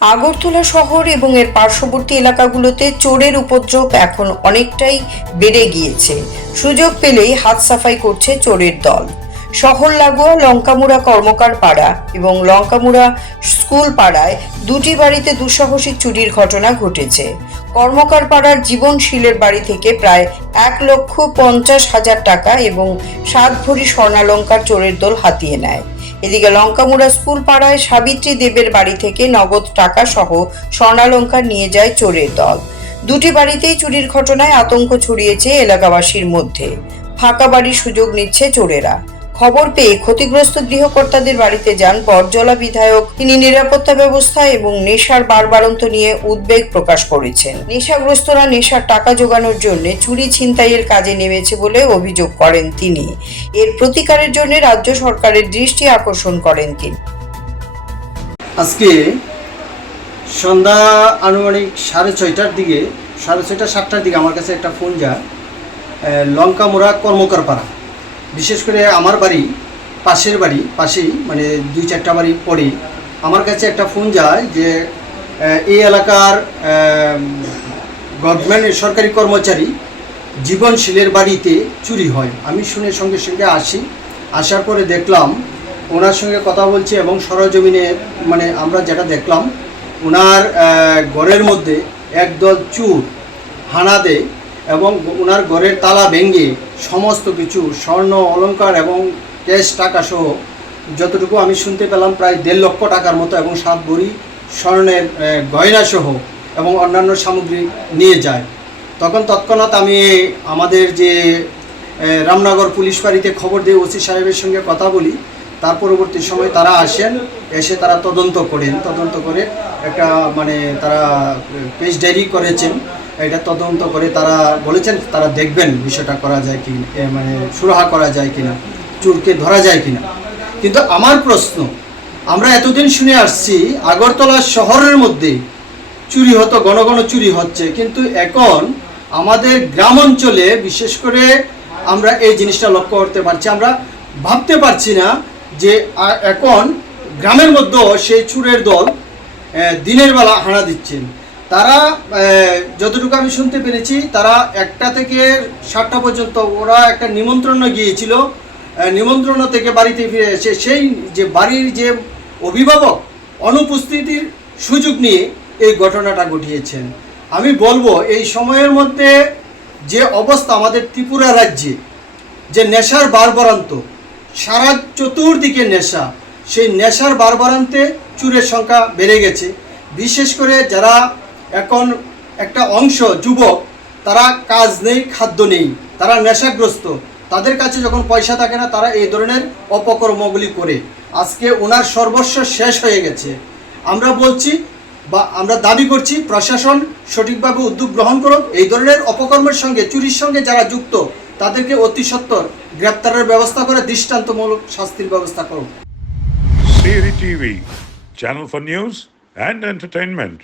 আগরতলা শহর এবং এর পার্শ্ববর্তী এলাকাগুলোতে চোরের উপদ্রব এখন অনেকটাই বেড়ে গিয়েছে। সুযোগ পেলেই হাত সাফাই করছে চোরের দল। শহর লাগোয়া লঙ্কামুড়া কর্মকার পাড়া এবং লঙ্কামুড়া স্কুল পাড়ায় দুটি বাড়িতে দুঃসাহসিক চুরির ঘটনা ঘটেছে। কর্মকার পাড়ার জীবনশীলের বাড়ি থেকে প্রায় এক লক্ষ পঞ্চাশ হাজার টাকা এবং সাত ভরি স্বর্ণালঙ্কার চোরের দল হাতিয়ে নেয়। এদিকে লঙ্কামুড়া স্কুল পাড়ায় সাবিত্রী দেবের বাড়ি থেকে নগদ টাকা সহ স্বর্ণালঙ্কার নিয়ে যায় চোরের দল। দুটি বাড়িতেই চুরির ঘটনায় আতঙ্ক ছড়িয়েছে এলাকাবাসীর মধ্যে। ফাঁকা বাড়ির সুযোগ নিচ্ছে চোরেরা। খবর পেয়ে ক্ষতিগ্রস্ত গৃহকর্তাদের বাড়িতে যান বরজলা বিধায়ক। তিনি নিরাপত্তা ব্যবস্থা এবং নেশার বারবারন্ত নিয়ে উদ্বেগ প্রকাশ করেছেন। নেশাগ্রস্তরা নেশার টাকা জোগানোর জন্য চুরি ছিনতাইয়ের কাজে নেমেছে বলে অভিযোগ করেন তিনি। এর প্রতিকারের জন্য রাজ্য সরকারের দৃষ্টি আকর্ষণ করেন তিনি। আজকে সন্ধ্যা আনুমানিক সাড়ে ছয়টার দিকে, সাড়ে ছয়টা সাতটার দিকে আমার কাছে একটা ফোন যায়। লঙ্কামোড়া কর্মকার পাড়া বিশেষ করে আমার বাড়ি, পাশের বাড়ি, পাশেই মানে দুই চারটা বাড়ি পরে আমার কাছে একটা ফোন যায় যে এই এলাকার গভর্নমেন্ট, সরকারি কর্মচারী জীবনশীলের বাড়িতে চুরি হয়। আমি শুনে সঙ্গে সঙ্গে আসি, আসার পরে দেখলাম ওনার সঙ্গে কথা বলছি এবং সরজমিনে মানে আমরা যেটা দেখলাম, ওনার ঘরের মধ্যে একদল চুর হানা দেয়। এবং ওনার ঘরের তালা ভেঙে সমস্ত কিছু, স্বর্ণ অলঙ্কার এবং ক্যাশ টাকা সহ যতটুকু আমি শুনতে পেলাম প্রায় দেড় লক্ষ টাকার মতো এবং সাত ভরি স্বর্ণের গয়না সহ এবং অন্যান্য সামগ্রী নিয়ে যায়। তখন তৎক্ষণাৎ আমি আমাদের যে রামনগর পুলিশ বাড়িতে খবর দিয়ে ওসি সাহেবের সঙ্গে কথা বলি। তার পরবর্তী সময় তারা আসেন, এসে তারা তদন্ত করেন। তদন্ত করে একটা মানে তারা পেজ ডায়েরি করেছেন। এটা তদন্ত করে তারা বলেছেন, তারা দেখবেন বিষয়টা করা যায় কি মানে সুরাহা করা যায় কিনা, চুরকে ধরা যায় কিনা। কিন্তু আমার প্রশ্ন, আমরা এতদিন শুনে আসছি, আগরতলা শহরের মধ্যে চুরি হতো, ঘন ঘন চুরি হচ্ছে, কিন্তু এখন আমাদের গ্রাম অঞ্চলে বিশেষ করে আমরা এই জিনিসটা লক্ষ্য করতে পারছি, আমরা ভাবতে পারছি না যে এখন গ্রামের মধ্যেও সেই চুরের দল দিনের বেলা হানা দিচ্ছেন। তারা যতটুকু আমি শুনতে পেরেছি, তারা একটা থেকে সাতটা পর্যন্ত ওরা একটা নিমন্ত্রণ গিয়েছিল। নিমন্ত্রণ থেকে বাড়িতে ফিরে এসে সেই যে বাড়ির যে অভিভাবক অনুপস্থিতির সুযোগ নিয়ে এই ঘটনাটা ঘটিয়েছেন। আমি বলব, এই সময়ের মধ্যে যে অবস্থা আমাদের ত্রিপুরা রাজ্যে, যে নেশার বারবারান্ত, সারা চতুর্দিকে নেশা, সেই নেশার বারবারান্তে চুরের সংখ্যা বেড়ে গেছে। বিশেষ করে যারা এখন একটা অংশ, যুবক, তারা কাজ নেই, খাদ্য নেই, তারা নেশাগ্রস্ত। তাদের কাছে যখন পয়সা থাকে না, তারা এই ধরনের অপকর্মগুলি করে। আজকে ওনার সর্বস্ব শেষ হয়ে গেছে। আমরা বলছি বা আমরা দাবি করছি, প্রশাসন সঠিকভাবে উদ্যোগ গ্রহণ করুক। এই ধরনের অপকর্মের সঙ্গে, চুরির সঙ্গে যারা যুক্ত, তাদেরকে অতি সত্বর গ্রেপ্তারের ব্যবস্থা করে, দৃষ্টান্তমূলক শাস্তির ব্যবস্থা করুক। Channel for news and entertainment.